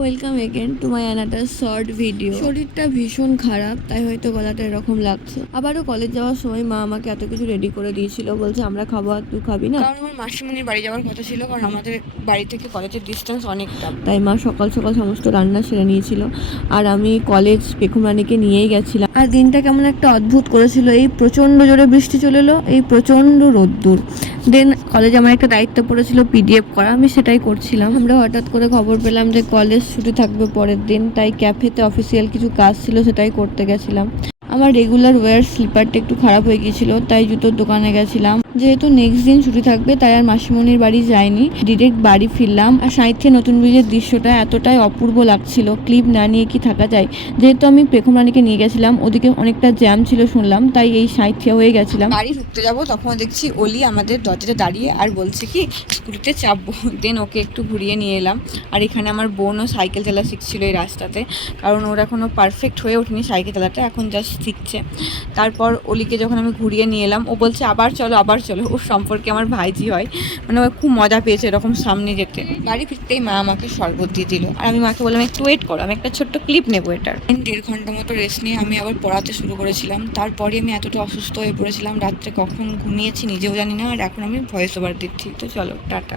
Welcome again to my another short video. শরীরটা ভীষণ খারাপ, তাই হয়তো গলাটা এরকম লাগছে। আবারও কলেজ যাওয়ার সময় মা আমাকে এত কিছু রেডি করে দিয়েছিল, বলছে আমরা খাবো আর তুই খাবি না। কারণ আমার মাসিমণির বাড়ি যাওয়ার কথা ছিল, কারণ আমাদের বাড়ি থেকে কলেজের ডিস্টেন্স অনেকটা। তাই মা সকাল সকাল সমস্ত রান্না সেরে নিয়েছিল, আর আমি কলেজ পেখমরানিকে নিয়েই গেছিলাম। আর দিনটা কেমন একটা অদ্ভুত করেছিল। এই প্রচণ্ড জোরে বৃষ্টি চলে এলো, এই প্রচণ্ড রোদ্দুর। দেন কলেজে আমার একটা দায়িত্ব পড়েছিল পিডিএফ করা, আমি সেটাই করছিলাম। আমরা হঠাৎ করে খবর পেলাম যে কলেজ ছুটি থাকবে পরের দিন, তাই ক্যাফেতে অফিসিয়াল কিছু কাজ ছিল, সেটাই করতে গেছিলাম। আমার রেগুলার ওয়্যার স্লিপারটা একটু খারাপ হয়ে গিয়েছিল, তাই জুতোর দোকানে গেছিলাম। যেহেতু নেক্সট দিন ছুটি থাকবে, তাই আর মাসিমণির বাড়ি যাইনি, ডিরেক্ট বাড়ি ফিরলাম। আর সাঁইথিয়া নতুন ব্রিজের দৃশ্যটা এতটাই অপূর্ব লাগছিল, ক্লিপ না নিয়ে কি থাকা যায়। যেহেতু আমি পেখমরানিকে নিয়ে গেছিলাম, ওদিকে অনেকটা জ্যাম ছিল শুনলাম, তাই এই সাঁইথিয়া হয়ে গেছিলাম। বাড়ি ঢুকতে যাবো, তখন দেখছি অলি আমাদের দরজাতে দাঁড়িয়ে আর বলছে কি স্কুটিতে চাপবো। দেন ওকে একটু ঘুরিয়ে নিয়ে এলাম। আর এখানে আমার বোনও সাইকেল চালা শিখছিল এই রাস্তাতে, কারণ ওরা এখনও পারফেক্ট হয়ে ওঠেনি সাইকেল চালাটা, এখন জাস্ট শিখছে। তারপর অলিকে যখন আমি ঘুরিয়ে নিয়ে এলাম, ও বলছে আবার চলো আবার চলো। ওর সম্পর্কে আমার ভাইজি হয়, মানে ও খুব মজা পেয়েছে এরকম সামনে যেতে। বাড়ি ফিরতেই মা আমাকে শরবত দিয়ে দিল, আর আমি মাকে বললাম একটু ওয়েট করো, আমি একটা ছোট্ট ক্লিপ নেবো এটার। 1.5 ঘন্টা মতো রেস্ট নিয়ে আমি আবার পড়াতে শুরু করেছিলাম। তারপরে আমি এতটা অসুস্থ হয়ে পড়েছিলাম, রাত্রে কখন ঘুমিয়েছি নিজেও জানি না, আর এখন আমি ভয়েস ওভার দিচ্ছি। তো চলো টাটা।